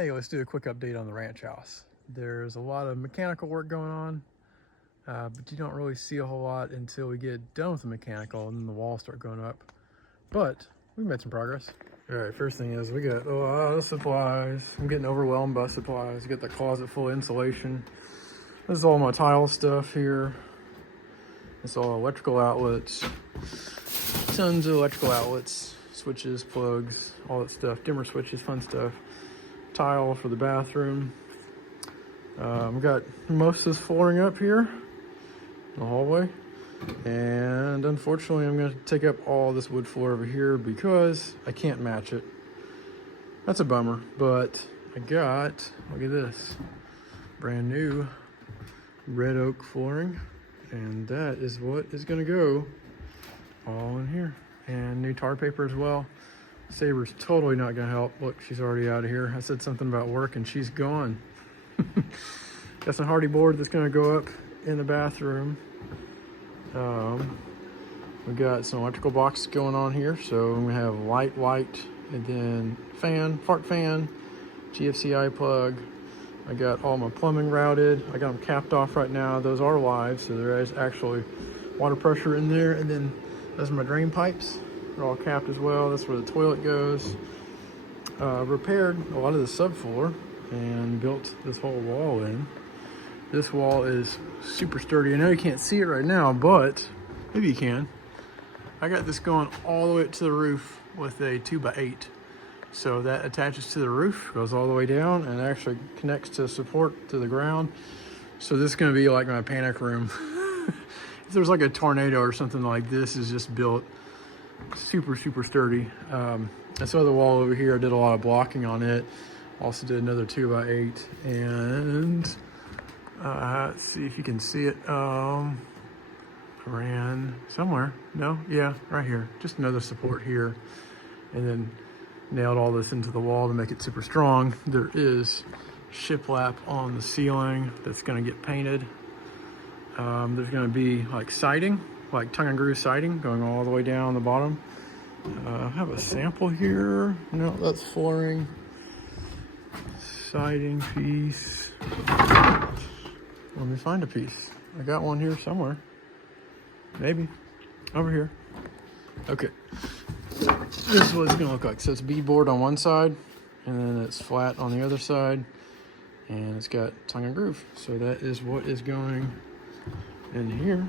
Hey, let's do a quick update on the ranch house. There's a lot of mechanical work going on, but you don't really see a whole lot until we get done with the mechanical and then the walls start going up. But we made some progress. All right, first thing is we got a lot of supplies. I'm getting overwhelmed by supplies. Get the closet full of insulation. This is all my tile stuff here. It's all electrical outlets. Tons of electrical outlets, switches, plugs, all that stuff. Dimmer switches, fun stuff. Tile for the bathroom. We got most of this flooring up here in the hallway, and unfortunately I'm going to take up all this wood floor over here because I can't match it. That's a bummer, but I got, look at this, brand new red oak flooring, and that is what is going to go all in here, and new tar paper as well. Saber's totally not gonna help. Look, she's already out of here. I said something about work and she's gone. Got some hardy board that's gonna go up in the bathroom. We got some electrical boxes going on here. So we have light, and then fan, fart fan, GFCI plug. I got all my plumbing routed. I got them capped off right now. Those are live, so there is actually water pressure in there. And then those are my drain pipes. They're all capped as well. That's where the toilet goes. Repaired a lot of the subfloor and built this whole wall in. This wall is super sturdy. I know you can't see it right now, but maybe you can. I got this going all the way up to the roof with a 2x8. So that attaches to the roof, goes all the way down, and actually connects to support to the ground. So this is gonna be like my panic room. If there's like a tornado or something like this, is just built super sturdy. I saw the wall over here. I did a lot of blocking on it. Also did another 2x8, and let's see if you can see it. Ran somewhere. No, yeah, right here. Just another support here, and then nailed all this into the wall to make it super strong. There is shiplap on the ceiling that's going to get painted. There's going to be like siding, like tongue and groove siding going all the way down the bottom. I have a sample here. No, that's flooring. Siding piece. Let me find a piece. I got one here somewhere. Maybe. Over here. Okay. This is what it's gonna look like. So it's beadboard on one side, and then it's flat on the other side, and it's got tongue and groove. So that is what is going in here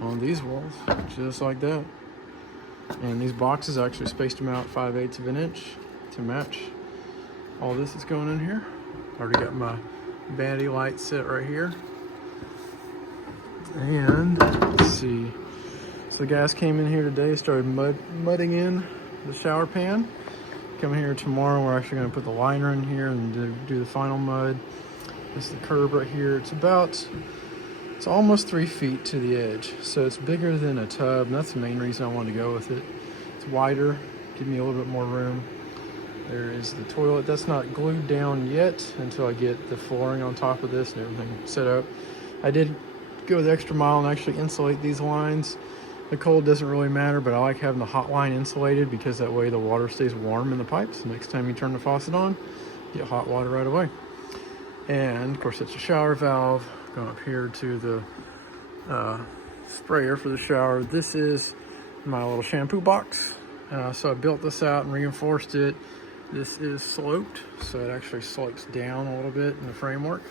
on these walls, just like that. And these boxes actually spaced them out 5/8 of an inch to match all this is going in here. Already got my vanity light set right here. And let's see. So the guys came in here today, started mudding in the shower pan. Coming here tomorrow, we're actually going to put the liner in here and do the final mud. This is the curb right here. It's almost 3 feet to the edge, so it's bigger than a tub, and that's the main reason I wanted to go with it. It's wider, give me a little bit more room. There is the toilet. That's not glued down yet until I get the flooring on top of this and everything set up. I did go the extra mile and actually insulate these lines. The cold doesn't really matter, but I like having the hot line insulated because that way the water stays warm in the pipes. Next time you turn the faucet on, you get hot water right away. And of course it's a shower valve going up here to the sprayer for the shower. This is my little shampoo box. So I built this out and reinforced it. This is sloped, so it actually slopes down a little bit in the framework.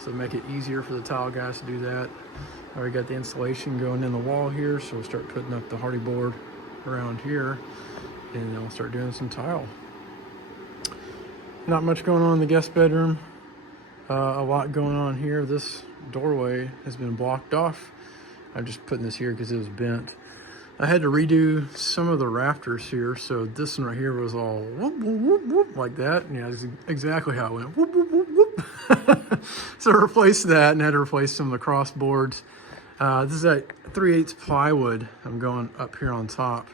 So make it easier for the tile guys to do that. I already got the insulation going in the wall here, so we'll start putting up the hardy board around here, and then we'll start doing some tile. Not much going on in the guest bedroom. A lot going on here. This doorway has been blocked off. I'm just putting this here because it was bent. I had to redo some of the rafters here, so this one right here was all whoop, whoop, whoop, whoop, like that. And yeah, that's exactly how it went. Whoop, whoop, whoop, whoop. So I replaced that and had to replace some of the cross boards. This is that 3/8 plywood I'm going up here on top.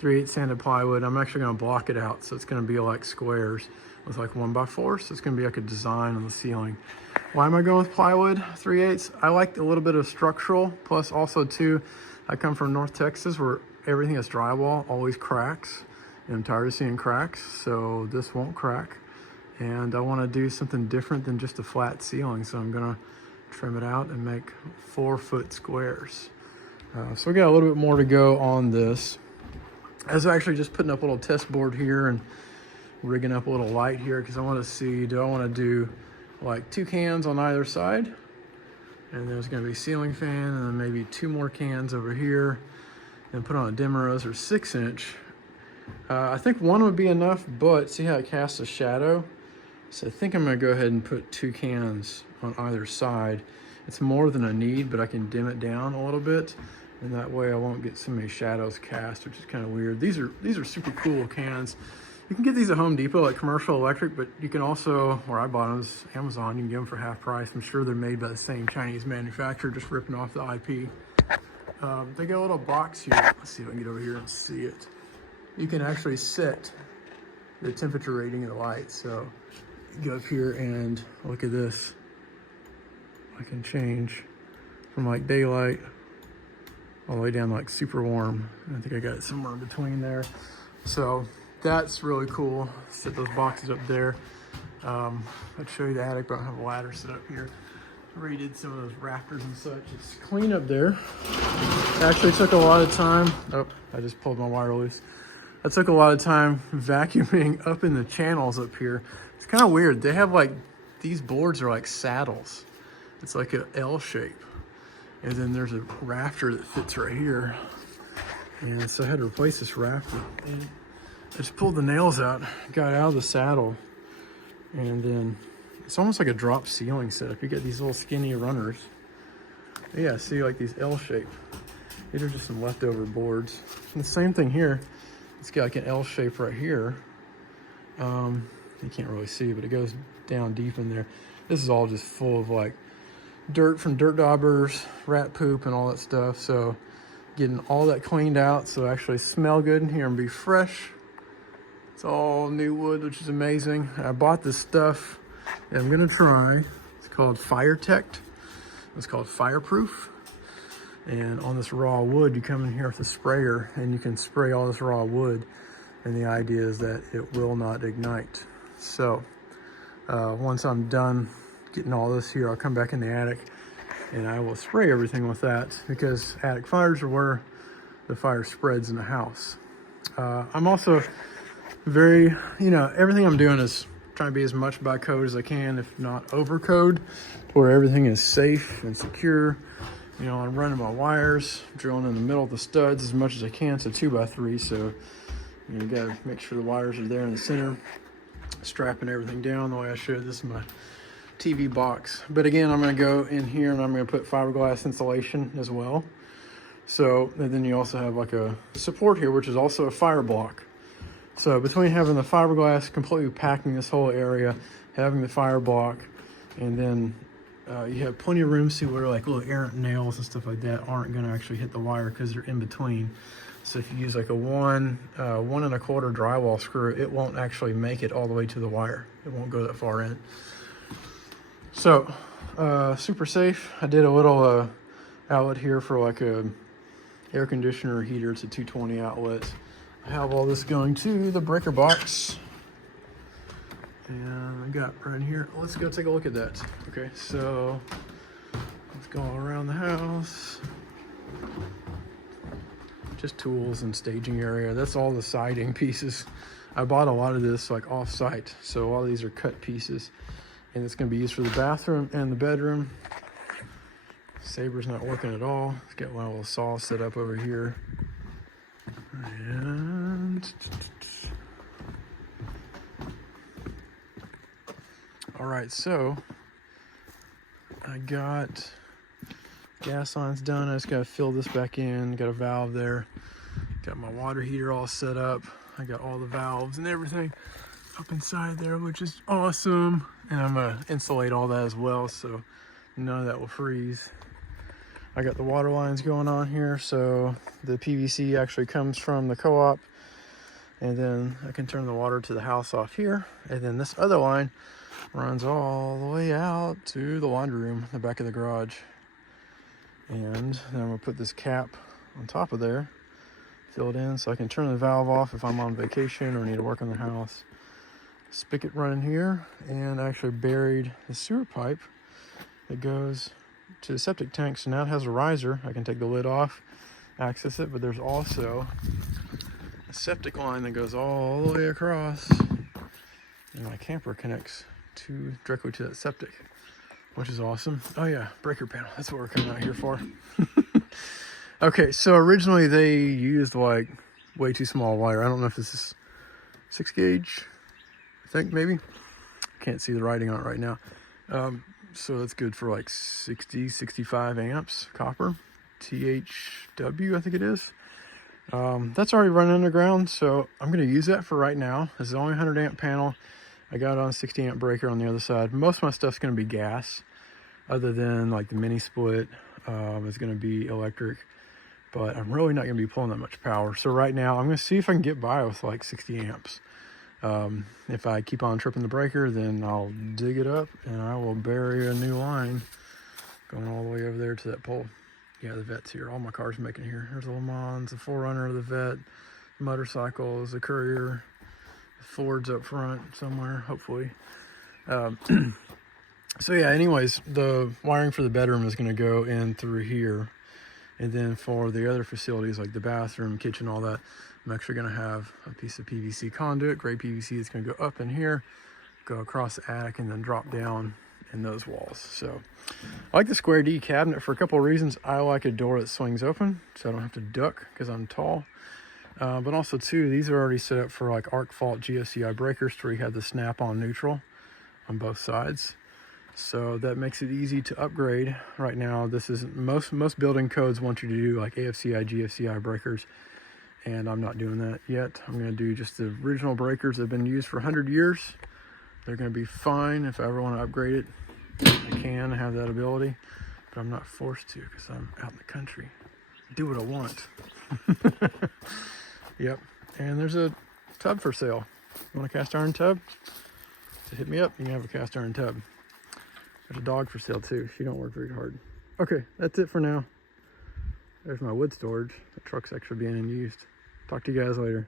3/8 sanded plywood. I'm actually going to block it out, so it's going to be like squares with like 1x4, so it's going to be like a design on the ceiling. Why am I going with plywood 3/8? I like a little bit of structural, plus also too, I come from North Texas where everything that's drywall always cracks, and I'm tired of seeing cracks, so this won't crack. And I want to do something different than just a flat ceiling, so I'm gonna trim it out and make 4-foot squares. So we got a little bit more to go on this. I was actually just putting up a little test board here and rigging up a little light here because I want to see, do I want to do like 2 cans on either side, and there's going to be a ceiling fan, and then maybe 2 more cans over here, and put on a Demeraux or 6-inch. I think 1 would be enough, but see how it casts a shadow? So I think I'm going to go ahead and put 2 cans on either side. It's more than I need, but I can dim it down a little bit, and that way I won't get so many shadows cast, which is kind of weird. These are super cool cans. You can get these at Home Depot, like Commercial Electric, but you can also, where I bought them, is Amazon. You can get them for half price. I'm sure they're made by the same Chinese manufacturer, just ripping off the IP. They got a little box here. Let's see if I can get over here and see it. You can actually set the temperature rating of the light. So you go up here and look at this. I can change from like daylight all the way down to like super warm. I think I got it somewhere in between there. So that's really cool. Set those boxes up there. I'd show you the attic, but I don't have a ladder set up here. Redid some of those rafters and such. It's clean up there. Actually took a lot of time. Oh, I just pulled my wire loose. I took a lot of time vacuuming up in the channels up here. It's kind of weird. They have like, these boards are like saddles. It's like an L shape. And then there's a rafter that fits right here. And so I had to replace this rafter. And I just pulled the nails out, got out of the saddle, and then it's almost like a drop ceiling setup. You get these little skinny runners. Yeah, see, like these L shape. These are just some leftover boards. And the same thing here. It's got like an L shape right here. You can't really see, but it goes down deep in there. This is all just full of like dirt from dirt daubers, rat poop, and all that stuff. So getting all that cleaned out so it actually smell good in here and be fresh. It's all new wood, which is amazing. I bought this stuff that I'm gonna try. It's called FireTech. It's called Fireproof. And on this raw wood, you come in here with a sprayer and you can spray all this raw wood. And the idea is that it will not ignite. So once I'm done getting all this here, I'll come back in the attic and I will spray everything with that, because attic fires are where the fire spreads in the house. I'm also very, everything I'm doing is trying to be as much by code as I can, if not over code, where everything is safe and secure. I'm running my wires, drilling in the middle of the studs as much as I can. It's a 2x3, so you gotta make sure the wires are there in the center. Strapping everything down the way I should. This is my TV box. But again, I'm gonna go in here and I'm gonna put fiberglass insulation as well. So, and then you also have like a support here, which is also a fire block. So between having the fiberglass completely packing this whole area, having the fire block, and then you have plenty of room, see where like little errant nails and stuff like that aren't gonna actually hit the wire because they're in between. So if you use like a 1 1¼ drywall screw, it won't actually make it all the way to the wire. It won't go that far in. So super safe. I did a little outlet here for like a air conditioner heater. It's a 220 outlet. I have all this going to the breaker box. And I got right here. Let's go take a look at that. Okay, so let's go all around the house. Just tools and staging area. That's all the siding pieces. I bought a lot of this like off-site, so all of these are cut pieces, and it's going to be used for the bathroom and the bedroom. Saber's not working at all. Let's get one little saw set up over here. And all right, so I got gas lines done. I just gotta fill this back in. Got a valve there. Got my water heater all set up. I got all the valves and everything up inside there, which is awesome. And I'm gonna insulate all that as well, so none of that will freeze. I got the water lines going on here, so the PVC actually comes from the co-op, and then I can turn the water to the house off here, and then this other line runs all the way out to the laundry room, the back of the garage. And then I'm gonna put this cap on top of there, fill it in so I can turn the valve off if I'm on vacation or need to work on the house. spigot running here, and I actually buried the sewer pipe that goes to the septic tank. So now it has a riser. I can take the lid off, access it, but there's also a septic line that goes all the way across, and my camper connects directly to that septic, which is awesome. Oh yeah, breaker panel. That's what we're coming out here for. Okay, so originally they used like way too small wire. I don't know if this is 6 gauge, I think maybe. Can't see the writing on it right now. So that's good for like 60, 65 amps copper. THW, I think it is. That's already run underground, so I'm going to use that for right now. This is only a 100 amp panel. I got it on a 60 amp breaker on the other side. Most of my stuff's going to be gas, other than like the mini split is going to be electric, but I'm really not going to be pulling that much power. So right now I'm going to see if I can get by with like 60 amps. If I keep on tripping the breaker, then I'll dig it up and I will bury a new line going all the way over there to that pole. Yeah, the Vet's here. All my cars making here. There's a Le Mans, a 4Runner, the Vet, motorcycles, a Courier, Ford's up front somewhere, hopefully. So yeah, anyways, the wiring for the bedroom is going to go in through here. And then for the other facilities like the bathroom, kitchen, all that, I'm actually going to have a piece of PVC conduit, gray PVC, that's going to go up in here, go across the attic, and then drop down in those walls. So I like the square D cabinet for a couple of reasons. I like a door that swings open, so I don't have to duck because I'm tall. But also too, these are already set up for like arc fault GFCI breakers, where you have the snap-on neutral on both sides. So that makes it easy to upgrade. Right now, this is most building codes want you to do like AFCI, GFCI breakers, and I'm not doing that yet. I'm going to do just the original breakers that have been used for 100 years. They're going to be fine. If I ever want to upgrade it, I can have that ability, but I'm not forced to because I'm out in the country. Do what I want. Yep. And there's a tub for sale. You want a cast iron tub? So hit me up. You can have a cast iron tub. There's a dog for sale too. She don't work very hard. Okay, that's it for now. There's my wood storage. The truck's actually being used. Talk to you guys later.